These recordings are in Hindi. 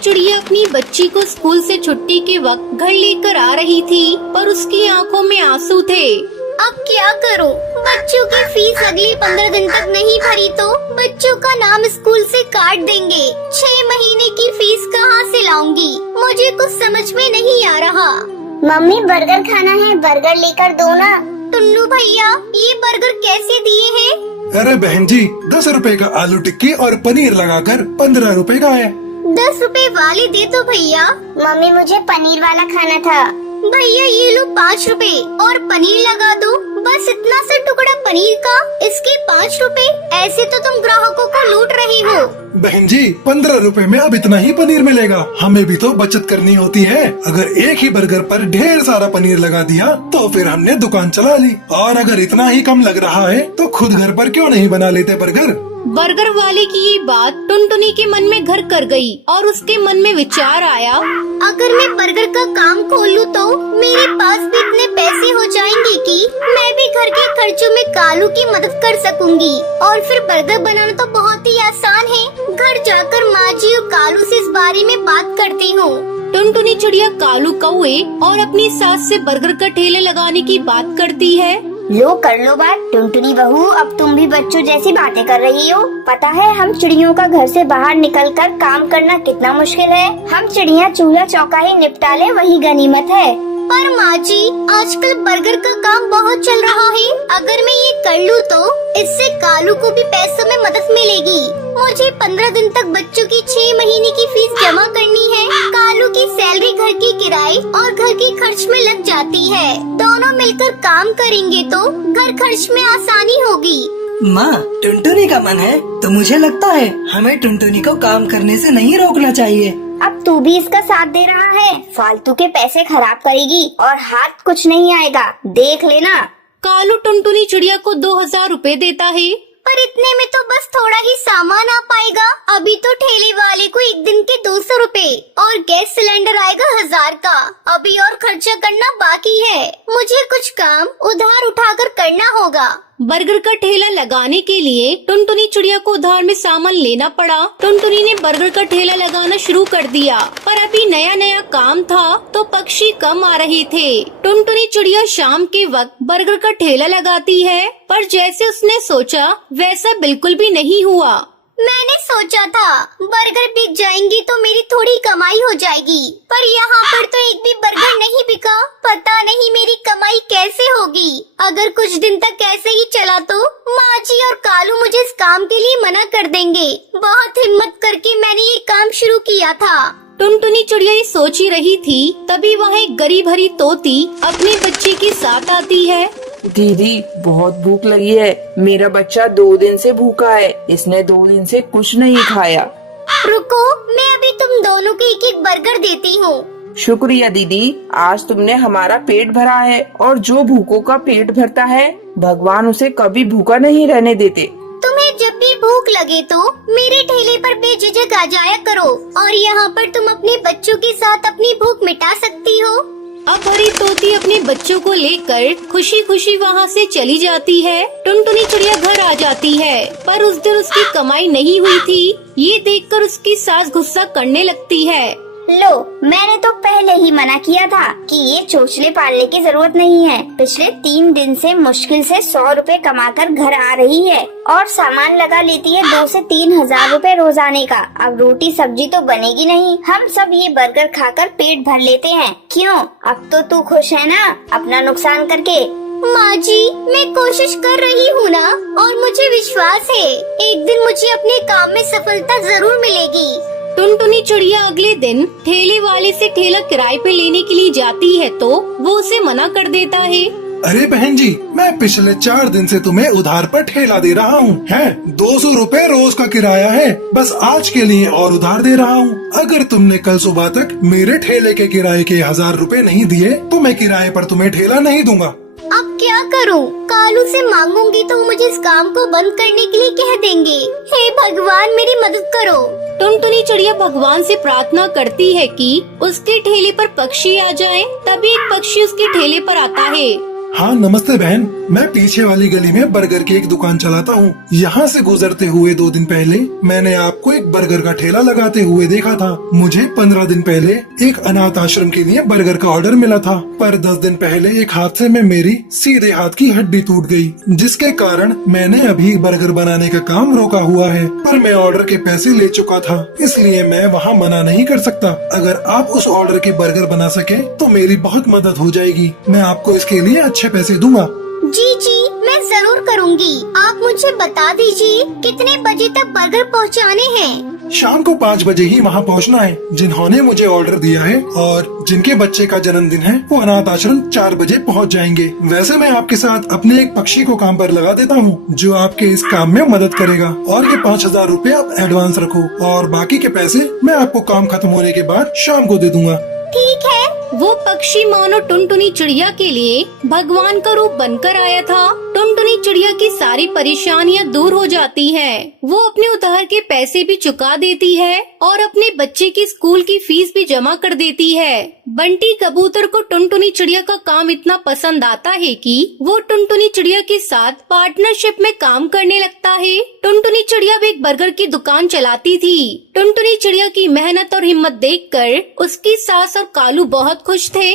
चिड़िया अपनी बच्ची को स्कूल से छुट्टी के वक्त घर लेकर आ रही थी, पर उसकी आंखों में आंसू थे। अब क्या करूं? बच्चों की फीस अगले 15 दिन तक नहीं भरी तो बच्चों का नाम स्कूल से काट देंगे। 6 महीने की फीस कहां से लाऊंगी? मुझे कुछ समझ में नहीं आ रहा। मम्मी बर्गर खाना है, बर्गर लेकर दो ना। टुन्नू भैया, ये बर्गर कैसे दिए हैं? अरे बहन जी, 10 रुपए का आलू टिक्की और पनीर लगाकर 15 रुपए का है। 10 रुपए वाले दे दो भैया। मम्मी मुझे पनीर वाला खाना था। भैया ये लो 5 रुपए और पनीर लगा दो। बस इतना सा टुकड़ा पनीर का, इसके 5 रुपए। ऐसे तो तुम ग्राहकों को लूट रही हो। बहन जी, 15 रुपए में अब इतना ही पनीर मिलेगा। हमें भी तो बचत करनी होती है। अगर एक ही बर्गर पर ढेर सारा पनीर लगा दिया तो फिर हमने दुकान चला ली। और अगर इतना ही कम लग रहा है तो खुद घर पर क्यों नहीं बना लेते बर्गर? बर्गर वाले की ये बात टुनटुनी के मन में घर कर गई और उसके मन में विचार आया, अगर मैं बर्गर का काम खोलूं तो मेरे पास भी इतने पैसे हो जाएंगे कि मैं भी घर के खर्चों में कालू की मदद कर सकूंगी। और फिर बर्गर बनाना तो बहुत ही आसान है। घर जाकर माँ जी और कालू से इस बारे में बात करती हूँ। टुनटुनी चिड़िया कालू कौवे और अपनी सास से बर्गर का ठेले लगाने की बात करती है। लो कर लो बात। टुनटुनी बहू, अब तुम भी बच्चों जैसी बातें कर रही हो। पता है हम चिड़ियों का घर से बाहर निकलकर काम करना कितना मुश्किल है। हम चिड़िया चूल्हा चौका ही निपटा ले, वही गनीमत है। पर माँ जी, आजकल बर्गर का काम बहुत चल रहा है। अगर मैं ये कर लूँ तो इससे कालू को भी पैसों में मदद मिलेगी। मुझे 15 दिन तक बच्चों की 6 महीने की फीस जमा करनी है। कालू की सैलरी घर की किराए और घर के खर्च में लग जाती है। दोनों मिलकर काम करेंगे तो घर खर्च में आसानी होगी। माँ, टुनटुनी का मन है तो मुझे लगता है हमें टुनटुनी को काम करने से नहीं रोकना चाहिए। अब तू भी इसका साथ दे रहा है। फालतू के पैसे खराब करेगी और हाथ कुछ नहीं आएगा, देख लेना। कालू टुनटुनी चिड़िया को 2000 रुपए देता है। पर इतने में तो बस थोड़ा ही सामान आ पाएगा। अभी तो ठेले वाले को एक दिन के 200 रुपए और गैस सिलेंडर आएगा 1000 का। अभी और खर्चा करना बाकी है। मुझे कुछ काम उधार उठाकर करना होगा। बर्गर का ठेला लगाने के लिए टुनटुनी चिड़िया को उधार में सामान लेना पड़ा। टुनटुनी ने बर्गर का ठेला लगाना शुरू कर दिया, पर अभी नया नया काम था तो पक्षी कम आ रहे थे। टुनटुनी चिड़िया शाम के वक्त बर्गर का ठेला लगाती है, पर जैसे उसने सोचा वैसा बिल्कुल भी नहीं हुआ। मैंने सोचा था बर्गर बिक जाएंगी तो मेरी थोड़ी कमाई हो जाएगी, पर यहाँ पर तो एक भी बर्गर नहीं बिका। पता नहीं मेरी कमाई कैसे होगी। अगर कुछ दिन तक ऐसे ही चला तो माँ जी और कालू मुझे इस काम के लिए मना कर देंगे। बहुत हिम्मत करके मैंने ये काम शुरू किया था। टुनटुनी चिड़िया ये सोच ही रही थी, तभी वहाँ एक गरीब हरी तोती अपने बच्चे के साथ आती है। दीदी, बहुत भूख लगी है। मेरा बच्चा 2 दिन से भूखा है। इसने 2 दिन से कुछ नहीं खाया। रुको, मैं अभी तुम दोनों को एक एक बर्गर देती हूँ। शुक्रिया दीदी, आज तुमने हमारा पेट भरा है और जो भूखों का पेट भरता है भगवान उसे कभी भूखा नहीं रहने देते। तुम्हें जब भी भूख लगे तो मेरे ठेले पर बेझिझक आ जाया करो और यहाँ पर तुम अपने बच्चों के साथ अपनी भूख मिटा सकती हो। अब हरी तोती अपने बच्चों को लेकर खुशी खुशी वहाँ से चली जाती है। टुनटुनी चिड़िया घर आ जाती है, पर उस दिन उसकी कमाई नहीं हुई थी। ये देखकर उसकी सास गुस्सा करने लगती है। लो, मैंने तो पहले ही मना किया था कि ये चोचले पालने की जरूरत नहीं है। पिछले 3 दिन से मुश्किल से 100 रुपए कमाकर घर आ रही है और सामान लगा लेती है 2 से 3 हजार रुपए रोजाने का। अब रोटी सब्जी तो बनेगी नहीं। हम सब ये बर्गर खाकर पेट भर लेते हैं। क्यों? अब तो तू खुश है ना अपना नुकसान करके? माँ जी, मैं कोशिश कर रही हूँ ना, और मुझे विश्वास है एक दिन मुझे अपने काम में सफलता जरूर मिलेगी। टुनटुनी चिड़िया अगले दिन ठेले वाले से ठेला किराए पे लेने के लिए जाती है तो वो उसे मना कर देता है। अरे बहन जी, मैं पिछले 4 दिन से तुम्हें उधार पर ठेला दे रहा हूँ। है 200 रुपए रोज का किराया है। बस आज के लिए और उधार दे रहा हूँ। अगर तुमने कल सुबह तक मेरे ठेले के किराए के 1000 रुपए नहीं दिए तो मैं किराए पर तुम्हें ठेला नहीं दूंगा। अब क्या करूं? कालू से मांगूंगी तो मुझे इस काम को बंद करने के लिए कह देंगे। हे भगवान, मेरी मदद करो। टुनटुनी चिड़िया भगवान से प्रार्थना करती है कि उसके ठेले पर पक्षी आ जाए। तभी एक पक्षी उसके ठेले पर आता है। हाँ नमस्ते बहन, मैं पीछे वाली गली में बर्गर की एक दुकान चलाता हूँ। यहाँ से गुजरते हुए 2 दिन पहले मैंने आपको एक बर्गर का ठेला लगाते हुए देखा था। मुझे 15 दिन पहले एक अनाथ आश्रम के लिए बर्गर का ऑर्डर मिला था, पर 10 दिन पहले एक हादसे में मेरी सीधे हाथ की हड्डी टूट गई, जिसके कारण मैंने अभी बर्गर बनाने का काम रोका हुआ है। पर मैं ऑर्डर के पैसे ले चुका था, इसलिए मैं वहाँ मना नहीं कर सकता। अगर आप उस ऑर्डर के बर्गर बना सके तो मेरी बहुत मदद हो जाएगी। मैं आपको इसके लिए अच्छे पैसे दूंगा। जी मैं जरूर करूँगी। आप मुझे बता दीजिए कितने बजे तक बर्गर पहुँचाने हैं। शाम को 5 बजे ही वहाँ पहुँचना है। जिन्होंने मुझे ऑर्डर दिया है और जिनके बच्चे का जन्मदिन है वो अनाथ आश्रम 4 बजे पहुँच जाएंगे। वैसे मैं आपके साथ अपने एक पक्षी को काम पर लगा देता हूँ जो आपके इस काम में मदद करेगा। और ये 5000 रूपए आप एडवांस रखो और बाकी के पैसे मैं आपको काम खत्म होने के बाद शाम को दे दूंगा। ठीक है। वो पक्षी मानो टुनटुनी चिड़िया के लिए भगवान का रूप बनकर आया था। टुनटुनी चिड़िया की सारी परेशानियां दूर हो जाती हैं। वो अपने उधार के पैसे भी चुका देती है और अपने बच्चे की स्कूल की फीस भी जमा कर देती है। बंटी कबूतर को टुनटुनी चिड़िया का काम इतना पसंद आता है कि वो टुनटुनी चिड़िया के साथ पार्टनरशिप में काम करने लगता है। टुनटुनी चिड़िया भी एक बर्गर की दुकान चलाती थी। टुनटुनी चिड़िया की मेहनत और हिम्मत देखकर उसकी सास और कालू बहुत खुश थे।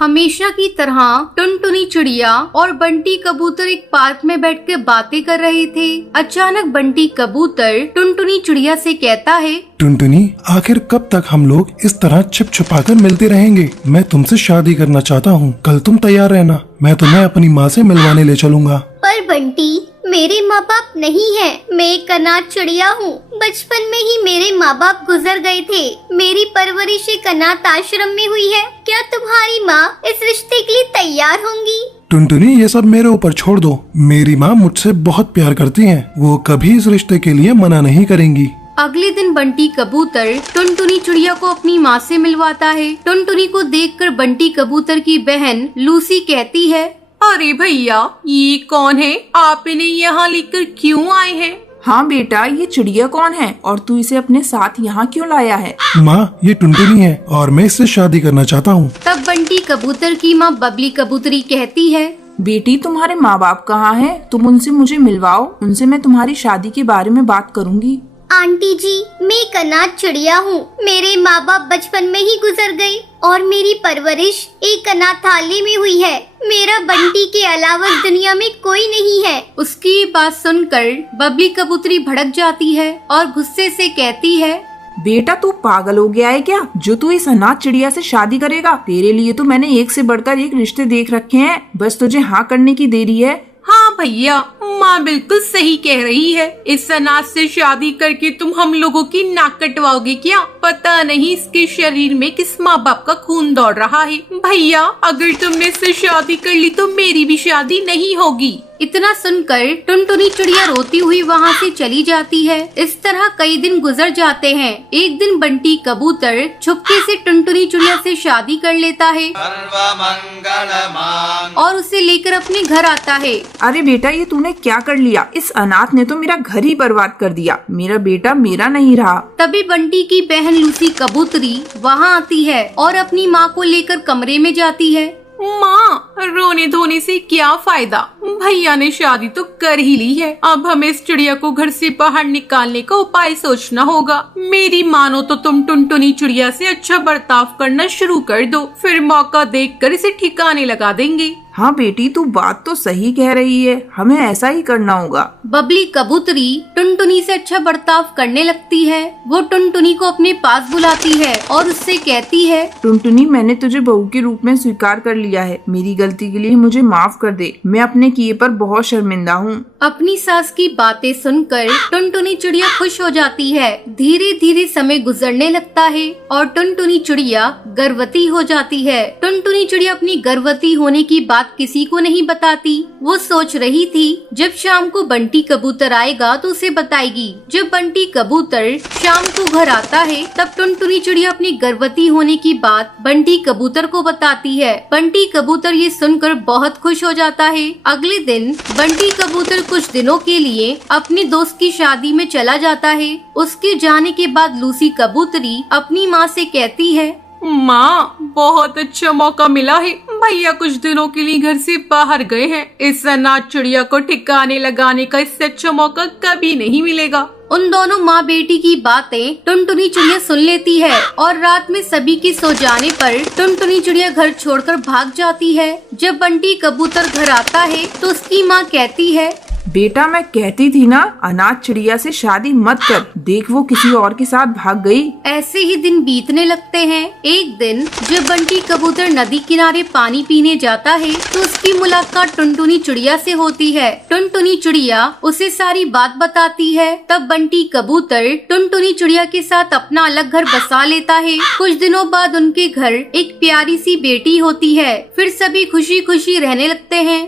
हमेशा की तरह टुनटुनी चिड़िया और बंटी कबूतर एक पार्क में बैठकर बातें कर रहे थे। अचानक बंटी कबूतर टुनटुनी चिड़िया से कहता है, टुनटुनी, आखिर कब तक हम लोग इस तरह छिप छुपाकर मिलते रहेंगे? मैं तुमसे शादी करना चाहता हूँ। कल तुम तैयार रहना, मैं तुम्हें अपनी माँ से मिलवाने ले चलूंगा। पर बंटी, मेरे माँ बाप नहीं है। मैं एक अनाथ चिड़िया हूँ। बचपन में ही मेरे माँ बाप गुजर गए थे। मेरी परवरिश एक अनाथ आश्रम में हुई है। क्या तुम्हारी माँ इस रिश्ते के लिए तैयार होंगी? टुनटुनी, ये सब मेरे ऊपर छोड़ दो। मेरी माँ मुझसे बहुत प्यार करती है, वो कभी इस रिश्ते के लिए मना नहीं करेंगी। अगले दिन बंटी कबूतर टुनटुनी चिड़िया को अपनी माँ से मिलवाता है। टुनटुनी को देखकर बंटी कबूतर की बहन लूसी कहती है, अरे भैया, ये कौन है? आप इन्हें यहाँ लेकर क्यों आए हैं? हाँ बेटा, ये चिड़िया कौन है और तू इसे अपने साथ यहाँ क्यों लाया है? माँ, ये टुनटुनी है और मैं इससे शादी करना चाहता हूँ। तब बंटी कबूतर की माँ बबली कबूतरी कहती है, बेटी, तुम्हारे माँ बाप कहाँ हैं? तुम उनसे मुझे मिलवाओ, उनसे मैं तुम्हारी शादी के बारे में बात करूँगी। आंटी जी, मैं एक अनाथ चिड़िया हूँ। मेरे माँ बाप बचपन में ही गुजर गए और मेरी परवरिश एक अनाथालय में हुई है। मेरा बंटी के अलावा इस दुनिया में कोई नहीं है। उसकी बात सुनकर बबली कबूतरी भड़क जाती है और गुस्से से कहती है, बेटा, तू पागल हो गया है क्या जो तू इस अनाथ चिड़िया से शादी करेगा? तेरे लिए तो मैंने एक से बढ़कर एक रिश्ते देख रखे हैं, बस तुझे हाँ करने की देरी है। हाँ भैया, माँ बिल्कुल सही कह रही है। इस अनाथ से शादी करके तुम हम लोगों की नाक कटवाओगे क्या? पता नहीं इसके शरीर में किस माँ बाप का खून दौड़ रहा है। भैया, अगर तुमने इससे शादी कर ली तो मेरी भी शादी नहीं होगी। इतना सुनकर टुनटुनी चिड़िया रोती हुई वहाँ से चली जाती है। इस तरह कई दिन गुजर जाते हैं। एक दिन बंटी कबूतर छुपके से टुनटुनी चिड़िया से शादी कर लेता है और उसे लेकर अपने घर आता है। अरे बेटा, ये तूने क्या कर लिया? इस अनाथ ने तो मेरा घर ही बर्बाद कर दिया। मेरा बेटा मेरा नहीं रहा। तभी बंटी की बहन लूसी कबूतरी वहाँ आती है और अपनी माँ को लेकर कमरे में जाती है। माँ, रोने धोने से क्या फायदा? भैया ने शादी तो कर ही ली है। अब हमें इस चिड़िया को घर से बाहर निकालने का उपाय सोचना होगा। मेरी मानो तो तुम टुनटुनी चिड़िया से अच्छा बर्ताव करना शुरू कर दो, फिर मौका देखकर इसे ठिकाने लगा देंगे। हाँ बेटी, तू बात तो सही कह रही है, हमें ऐसा ही करना होगा। बबली कबूतरी टुनटुनी से अच्छा बर्ताव करने लगती है। वो टुनटुनी को अपने पास बुलाती है और उससे कहती है, टुनटुनी, मैंने तुझे बहू के रूप में स्वीकार कर लिया है। मेरी गलती के लिए मुझे माफ कर दे। मैं अपने किए पर बहुत शर्मिंदा हूँ। अपनी सास की बातें सुनकर टुनटुनी चिड़िया खुश हो जाती है। धीरे धीरे समय गुजरने लगता है और टुनटुनी चिड़िया गर्भवती हो जाती है। टुनटुनी चिड़िया अपनी गर्भवती होने की बात बात किसी को नहीं बताती। वो सोच रही थी जब शाम को बंटी कबूतर आएगा तो उसे बताएगी। जब बंटी कबूतर शाम को घर आता है तब टुनटुनी चिड़िया अपनी गर्भवती होने की बात बंटी कबूतर को बताती है। बंटी कबूतर ये सुनकर बहुत खुश हो जाता है। अगले दिन बंटी कबूतर कुछ दिनों के लिए अपनी दोस्त की शादी में चला जाता है। उसके जाने के बाद लूसी कबूतरी अपनी माँ से कहती है, माँ, बहुत अच्छा मौका मिला है। भैया कुछ दिनों के लिए घर से बाहर गए हैं। इस अनाथ चिड़िया को ठिकाने लगाने का इससे अच्छा मौका कभी नहीं मिलेगा। उन दोनों माँ बेटी की बातें टुनटुनी चिड़िया सुन लेती है और रात में सभी के सो जाने पर टुनटुनी चिड़िया घर छोड़कर भाग जाती है। जब बंटी कबूतर घर आता है तो उसकी माँ कहती है, बेटा मैं कहती थी ना अनाथ चिड़िया से शादी मत कर, देख वो किसी और के साथ भाग गई। ऐसे ही दिन बीतने लगते हैं। एक दिन जब बंटी कबूतर नदी किनारे पानी पीने जाता है तो उसकी मुलाकात टुनटुनी चिड़िया से होती है। टुनटुनी चिड़िया उसे सारी बात बताती है। तब बंटी कबूतर टुनटुनी चिड़िया के साथ अपना अलग घर बसा लेता है। कुछ दिनों बाद उनके घर एक प्यारी सी बेटी होती है। फिर सभी खुशी खुशी रहने लगते हैं।